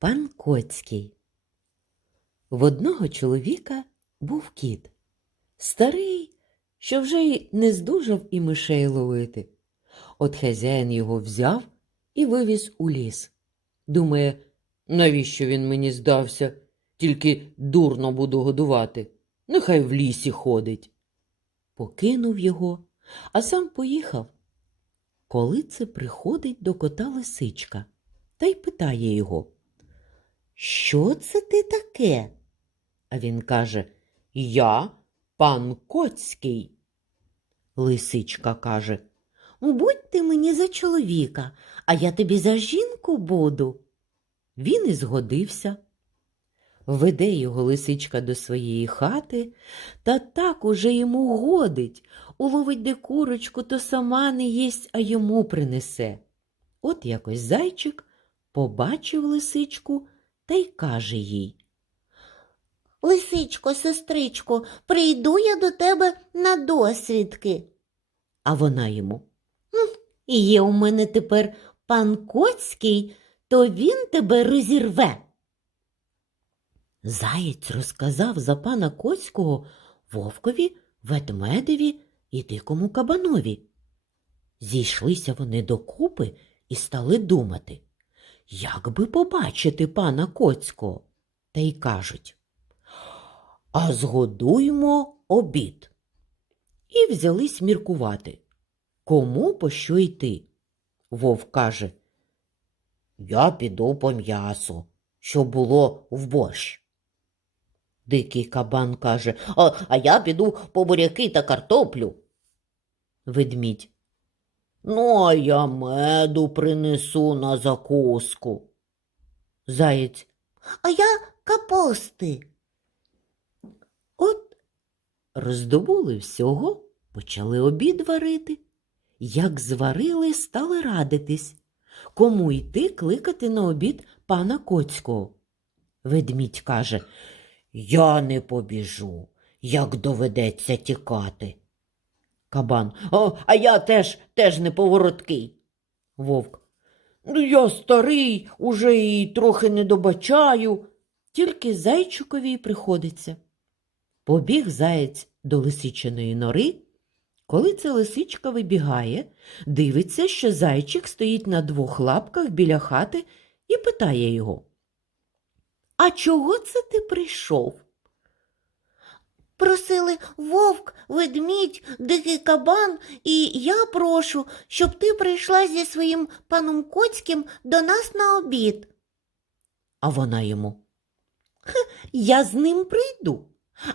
Пан Коцький. В одного чоловіка був кіт. Старий, що вже й не здужав і мишей ловити. От хазяїн його взяв і вивіз у ліс. Думає, навіщо він мені здався? Тільки дурно буду годувати. Нехай в лісі ходить. Покинув його, а сам поїхав. Коли це приходить до кота лисичка та й питає його. Що це ти таке? А він каже Я пан Коцький. Лисичка каже Будь ти мені за чоловіка, а я тобі за жінку буду. Він і згодився. Веде його лисичка до своєї хати, та так уже йому годить. Уловить де курочку, то сама не їсть, а йому принесе. От якось зайчик побачив лисичку та й каже їй. Лисичко, сестричко, прийду я до тебе на досвідки. А вона йому. І є у мене тепер пан Коцький, то він тебе розірве. Заєць розказав за пана Коцького вовкові, ведмедеві і дикому кабанові. Зійшлися вони докупи і стали думати, як би побачити пана Коцького. Та й кажуть А згодуймо обід. І взялись міркувати, кому по що йти. Вовк каже Я піду по м'ясу, що було в борщ. Дикий кабан каже, а, а я піду по буряки та картоплю. Ведмідь. Ну, а я меду принесу на закуску. Заєць. А я капусти. От роздобули всього, почали обід варити. Як зварили, стали радитись, кому йти кликати на обід пана Коцького. Ведмідь каже, я не побіжу, як доведеться тікати. Кабан, О, а я теж, теж неповороткий. Вовк. Ну, я старий, уже і трохи не добачаю. Тільки зайчикові й приходиться. Побіг заєць до лисичиної нори. Коли ця лисичка вибігає, дивиться, що зайчик стоїть на двох лапках біля хати і питає його. А чого це ти прийшов? Просили вовк, ведмідь, дикий кабан, і я прошу, щоб ти прийшла зі своїм паном Коцьким до нас на обід. А вона йому. Я з ним прийду,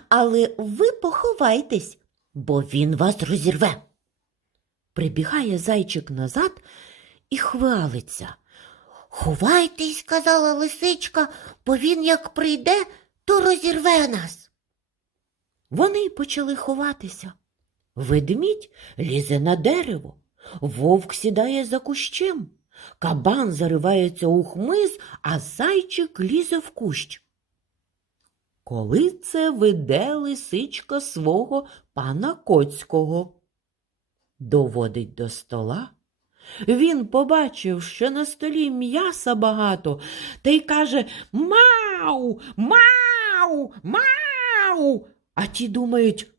але ви поховайтесь, бо він вас розірве. Прибігає зайчик назад і хвалиться. Ховайтесь, сказала лисичка, бо він як прийде, то розірве нас. Вони почали ховатися. Ведмідь лізе на дерево, вовк сідає за кущем, кабан заривається у хмиз, а зайчик лізе в кущ. Коли це веде лисичка свого пана Коцького? Доводить до стола. Він побачив, що на столі м'яса багато, та й каже Мау, мау, мау. А ті думають,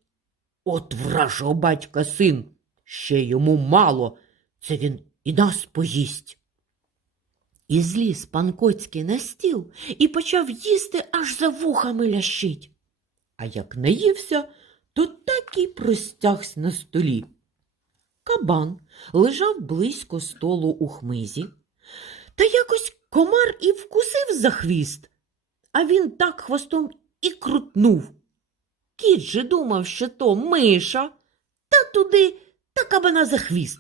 от вражого батька син, ще йому мало, це він і нас поїсть. І зліз пан Коцький на стіл і почав їсти, аж за вухами лящить. А як наївся, то так і простягся на столі. Кабан лежав близько столу у хмизі, та якось комар і вкусив за хвіст, а він так хвостом і крутнув. Кіт же думав, що то миша, та туди та кабана за хвіст.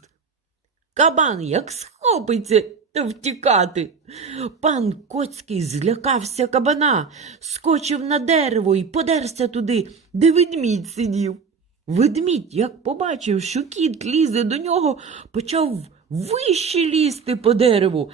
Кабан як схопиться та втікати. Пан Коцький злякався кабана, скочив на дерево і подерся туди, де ведмідь сидів. Ведмідь, як побачив, що кіт лізе до нього, почав вище лізти по дереву.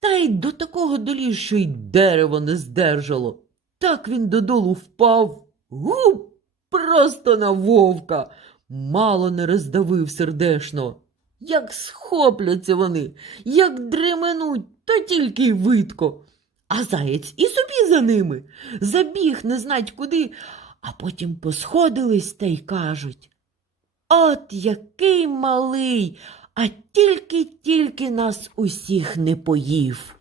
Та й до такого доліз, що й дерево не здержало. Так він додолу впав. Гуп! Просто на вовка. Мало не роздавив сердешно. Як схопляться вони, як дременуть, то тільки й видко. А заєць і собі за ними забіг не знать куди, а потім посходились та й кажуть. От який малий, а тільки-тільки нас усіх не поїв.